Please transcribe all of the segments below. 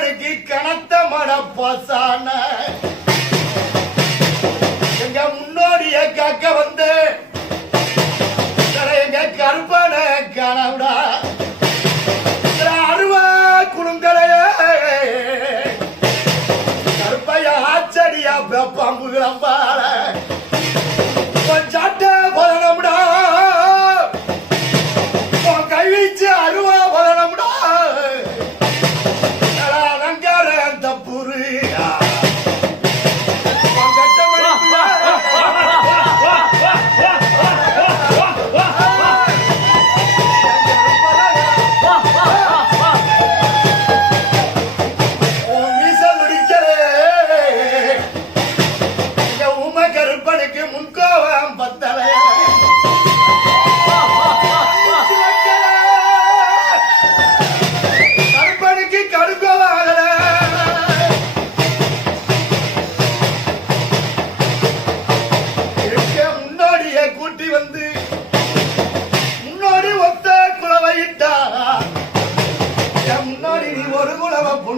அவனுக்கு கனத்த பசான எங்க முன்னோடிய காக்க வந்து எங்க கருப்பான கனவுடா அருவா குழுங்கலைய கருப்பையா ஆச்சரியா பாம்புகிறப்பா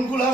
Angular.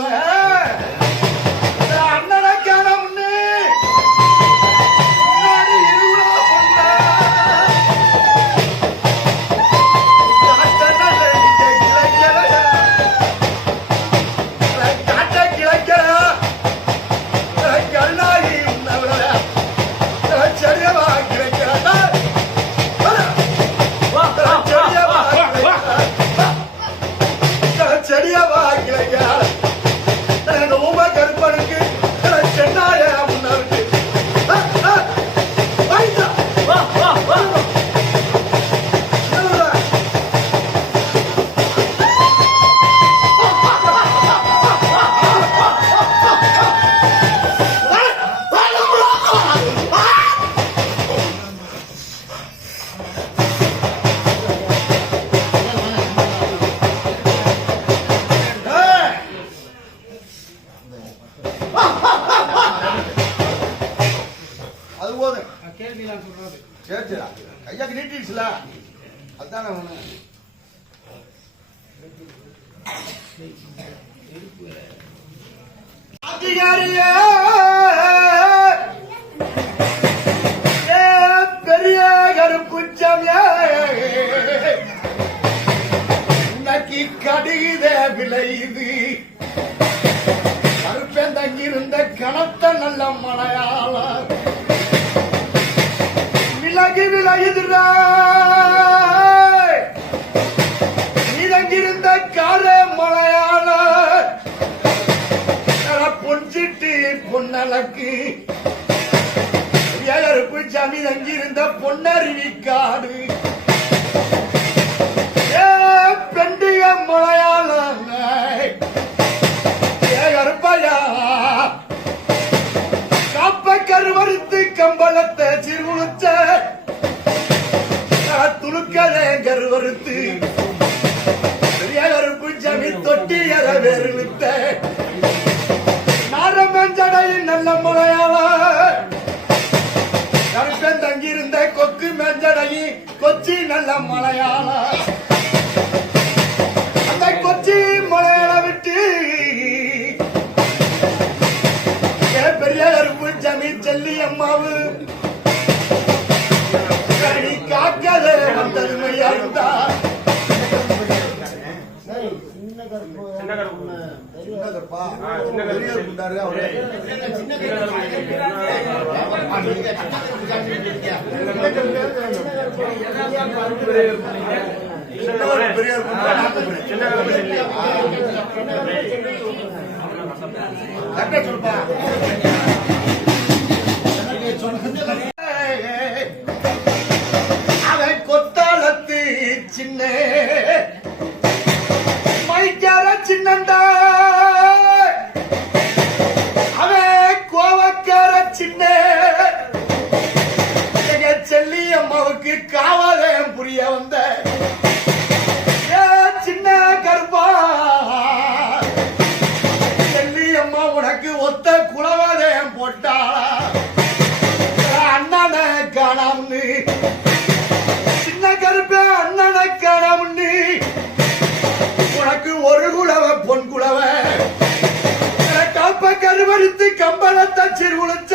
சரி சரி கையாக்கு நீட்டிடுச்சுல. அதுதான் ஒன்று பெரிய கருப்புச்சம் ஏ கணக்கு ஏழருக்கு சாமி தங்கியிருந்த பொன்னருவி காடு. பெண்டிய மலையாள நல்ல முறையாள கருப்பன் தங்கியிருந்த கொக்கு மெஞ்சடையின் கொச்சி நல்ல மலையாள அந்த கொச்சி மலையாள விட்டு பெரிய கருப்பு ஜமி செல்லி அம்மாவு சின்னதப்பா ஆ, சின்ன கருப்பு. பெரிய குண்டாரு அவரு சின்ன செல்லி அம்மா உனக்கு ஒத்த குலவாதயம் போட்டாளா அண்ணனை காணாமனு சின்ன கருப்பே அண்ணனை காணாமனு உனக்கு ஒரு குலவ பொன் குலவ. காப்ப கருவறுத்து கம்பளத்தை சிறுகுளிச்ச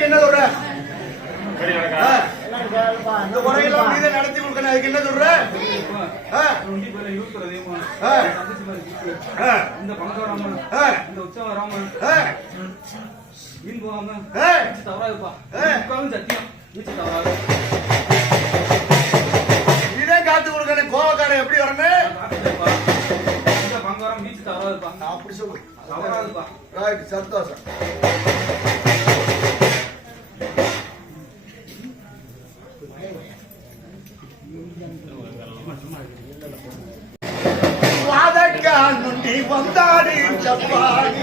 என்ன சொல்ற. இந்த முறையெல்லாம் நீதான் நடத்தி கொடுக்கணும். அதுக்கு என்ன சொல்ற? இந்த பணம் வராம ஆ, இந்த உற்சவம் வராம ஆ, மீன் போகாம தவறாதுப்பா. சத்தியம். தவறாது. ரைட் சந்தோஷம். வாதக்கால் நுண்டி வந்தாடு சப்பாடி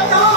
Hallelujah.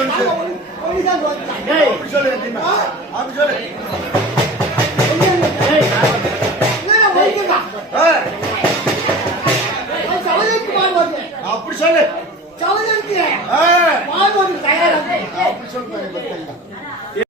அப்படி சொல்லு அப்படி சொல்லு அப்படி சொல்லு அப்படி சொல்லு